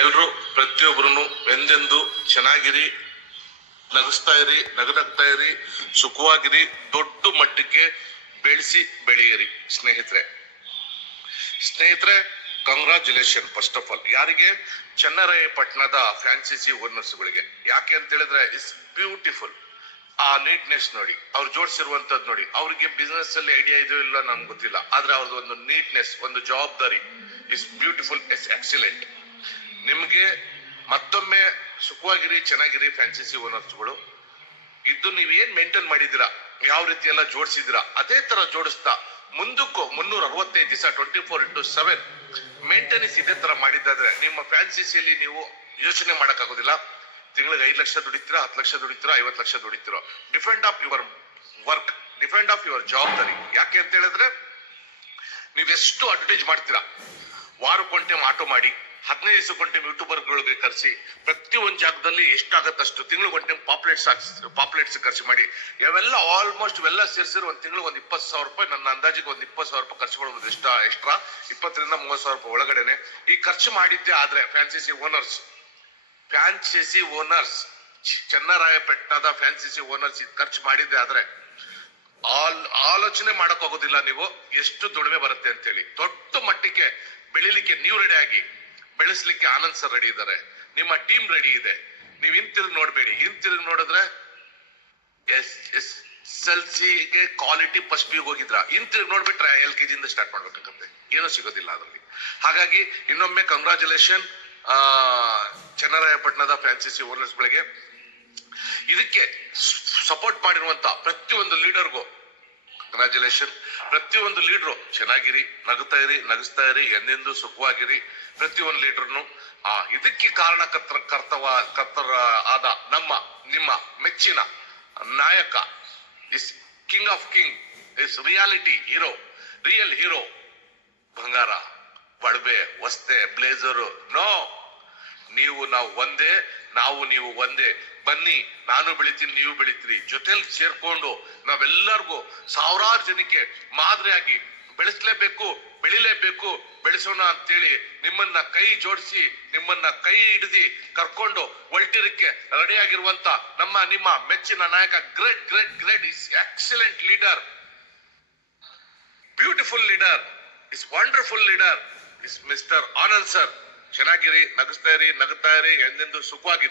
ಎಲ್ರು ಪ್ರತಿಯೊಬ್ಬರು ಎಂದೆಂದು ಚೆನ್ನಾಗಿರಿ, ನಗಿಸ್ತಾ ಇರಿ, ನಗನಗ್ತಾ ಇರಿ, ಸುಖವಾಗಿರಿ, ದೊಡ್ಡ ಮಟ್ಟಕ್ಕೆ ಬೆಳೆಯಿರಿ ಸ್ನೇಹಿತರೆ. ಕಂಗ್ರಾಚುಲೇಷನ್ ಫಸ್ಟ್ ಆಫ್ ಆಲ್ ಯಾರಿಗೆ? ಚನ್ನರಾಯಪಟ್ಟಣದ ಫ್ರಾಂಚೈಸಿ ಓನರ್ಸ್ಗಳಿಗೆ. ಯಾಕೆ ಅಂತ ಹೇಳಿದ್ರೆ ಇಟ್ಸ್ ಬ್ಯೂಟಿಫುಲ್. ಆ ನೀಟ್ನೆಸ್ ನೋಡಿ, ಅವ್ರು ಜೋಡಿಸಿರುವಂತದ್ದು ನೋಡಿ. ಅವ್ರಿಗೆ ಬಿಸ್ನೆಸ್ ಅಲ್ಲಿ ಐಡಿಯಾ ಇದೆಯೋ ಇಲ್ಲ ನನ್ಗೆ ಗೊತ್ತಿಲ್ಲ, ಆದ್ರೆ ಅವ್ರದ್ದು ಒಂದು ನೀಟ್ನೆಸ್, ಒಂದು ಜವಾಬ್ದಾರಿ ಇಸ್ ಬ್ಯೂಟಿಫುಲ್, ಇಸ್ ಎಕ್ಸಲೆಂಟ್. ನಿಮ್ಗೆ ಮತ್ತೊಮ್ಮೆ ಸುಖವಾಗಿರಿ, ಚೆನ್ನಾಗಿರಿ ಫ್ರಾಂಚೈಸಿ ಓನರ್ಸ್ಗಳು. ಇದು ನೀವೇನ್ ಮೇಂಟೈನ್ ಮಾಡಿದ್ದೀರಾ, ಯಾವ ರೀತಿ ಎಲ್ಲ ಜೋಡಿಸಿದಿರಾ, ಅದೇ ತರ ಜೋಡಿಸ್ತಾ ಮುಂದಕ್ಕೂ 365 ದಿವಸ 24/7 ಮೇಂಟೆನೆನ್ಸ್ ಇದೇ ತರ ಮಾಡಿದ್ದಾದ್ರೆ ನಿಮ್ಮ ಫ್ರಾಂಚೈಸಿಯಲ್ಲಿ ನೀವು ಯೋಚನೆ ಮಾಡಕ್ಕಾಗೋದಿಲ್ಲ. ತಿಂಗಳಿಗೆ 5 ಲಕ್ಷ ದುಡಿತೀರಾ, 10 ಲಕ್ಷ ದುಡಿತೀರಾ, 50 ಲಕ್ಷ ದುಡಿತೀರೋ, depend of your work, depend of your ಜವಾಬ್ದಾರಿ. ಯಾಕೆ ಅಂತ ಹೇಳಿದ್ರೆ ನೀವೆಷ್ಟು ಅಡ್ವರ್ಟೈಸ್ ಮಾಡ್ತೀರಾ, ವಾರಕ್ಕೊಂಟೆ ಆಟೋ ಮಾಡಿ, 15 ದಿವಸಕ್ಕೊಂಟೆ ಯೂಟ್ಯೂಬರ್ಗಳಿಗೆ ಕರೆಸಿ, ಪ್ರತಿಯೊಂದು ಜಾಗದಲ್ಲಿ ಎಷ್ಟಾಗತ್ತಷ್ಟು ತಿಂಗಳಿಗೊಂಟೆ ಪಾಪ್ಲೆಟ್ಸ್ ಖರ್ಚು ಮಾಡಿ, ಇವೆಲ್ಲ ಆಲ್ಮೋಸ್ಟ್ ಇವೆಲ್ಲ ಸೇರಿಸಿದ್ರೆ ಒಂದು ತಿಂಗಳು ಒಂದು 20,000 ರೂಪಾಯಿ, ನನ್ನ ಅಂದಾಜಿಗೆ ಒಂದು 20,000 ರೂಪಾಯಿ ಖರ್ಚು ಮಾಡ್ಬೋದು. ಎಕ್ಸ್ಟ್ರಾ 20,000 ರಿಂದ 30,000 ರೂಪಾಯಿ ಒಳಗಡೆನೆ ಈ ಖರ್ಚು ಮಾಡಿದ್ದೆ ಆದ್ರೆ ಫ್ರಾಂಚೈಸಿ ಓನರ್ಸ್ ಚನ್ನರಾಯಪಟ್ಟಣದ ಫ್ರಾಂಚೈಸಿ ಓನರ್ಸ್ ಖರ್ಚು ಮಾಡಿದ್ದೆ ಆದ್ರೆ ಆಲೋಚನೆ ಮಾಡಕ್ ಆಗೋದಿಲ್ಲ ನೀವು ಎಷ್ಟು ದುಡಿಮೆ ಬರುತ್ತೆ ಅಂತೇಳಿ. ದೊಡ್ಡ ಮಟ್ಟಿಗೆ ಬೆಳಿಲಿಕ್ಕೆ ನೀವು ರೆಡಿ ಆಗಿ, ಬೆಳೆಸಲಿಕ್ಕೆ ಆನಂದ್ ಸರ್ ರೆಡಿ ಇದ್ದಾರೆ, ನಿಮ್ಮ ಟೀಮ್ ರೆಡಿ ಇದೆ. ನೀವು ಹಿಂತಿರುಗಿ ನೋಡ್ಬೇಡಿ. ಹಿಂತಿರುಗಿ ನೋಡಿದ್ರೆ SSLCಗೆ ಕ್ವಾಲಿಟಿ ಫಸ್ಟ್ ಪಿ ಹೋಗಿದ್ರ, ಹಿಂತಿರುಗಿ ನೋಡ್ಬಿಟ್ರೆ LKG ಇಂದ ಸ್ಟಾರ್ಟ್ ಮಾಡ್ಬೇಕಾಗತ್ತೆ, ಏನೂ ಸಿಗೋದಿಲ್ಲ ಅದರಲ್ಲಿ. ಹಾಗಾಗಿ ಇನ್ನೊಮ್ಮೆ ಕಂಗ್ರಾಚುಲೇಷನ್ ಚನ್ನರಾಯಪಟ್ಟಣದ ಫ್ರಾಂಚೈಸಿ ಓನರ್ಸ್ಗಳಿಗೆ. ಇದಕ್ಕೆ ಸಪೋರ್ಟ್ ಮಾಡಿರುವಂತ ಪ್ರತಿಯೊಂದು ಲೀಡರ್ಗೂ ಕಂಗ್ರಾಚುಲೇಷನ್. ಪ್ರತಿಯೊಂದು ಲೀಡರು ಚೆನ್ನಾಗಿರಿ, ನಗಿಸ್ತಾ ಇರಿ, ಎಂದೆಂದು ಸುಖವಾಗಿರಿ. ಪ್ರತಿಯೊಂದು ಲೀಡರ್ನು ಇದಕ್ಕೆ ಕಾರಣಕರ್ತರ ಆದ ನಿಮ್ಮ ಮೆಚ್ಚಿನ ನಾಯಕ is king of king, is reality hero, real hero ಬಂಗಾರ, ಒಡವೆ, ವಸ್ತೆ, ಬ್ಲೇಸರು. ನೋ, ನಾವು ಒಂದೇ, ನೀವು ಒಂದೇ. ಬನ್ನಿ, ನಾನು ಬೆಳಿತೀನಿ, ನೀವು ಬೆಳಿತೀರಿ, ಜೊತೆಲಿ ಸೇರ್ಕೊಂಡು ನಾವೆಲ್ಲರಿಗೂ ಸಾವಿರಾರು ಜನಕ್ಕೆ ಮಾದರಿಯಾಗಿ ಬೆಳೆಸಲೇಬೇಕು, ಬೆಳಿಲೇಬೇಕು, ಬೆಳೆಸೋಣ ಅಂತೇಳಿ ನಿಮ್ಮನ್ನ ಕೈ ಜೋಡಿಸಿ, ನಿಮ್ಮನ್ನ ಕೈ ಹಿಡಿದು ಕರ್ಕೊಂಡು ಹೊಲ್ಟಿರಕ್ಕೆ ರೆಡಿ ಆಗಿರುವಂತ ನಿಮ್ಮ ಮೆಚ್ಚಿನ ನಾಯಕ, great is excellent leader, beautiful leader, is wonderful leader is mister Anand sir. ಚೆನ್ನಾಗಿರಿ, ನಗಿಸ್ತಾ ಇರಿ, ನಗುತ್ತಾ ಇರಿ, ಎಂದೆಂದು ಸುಖವಾಗಿರಿ.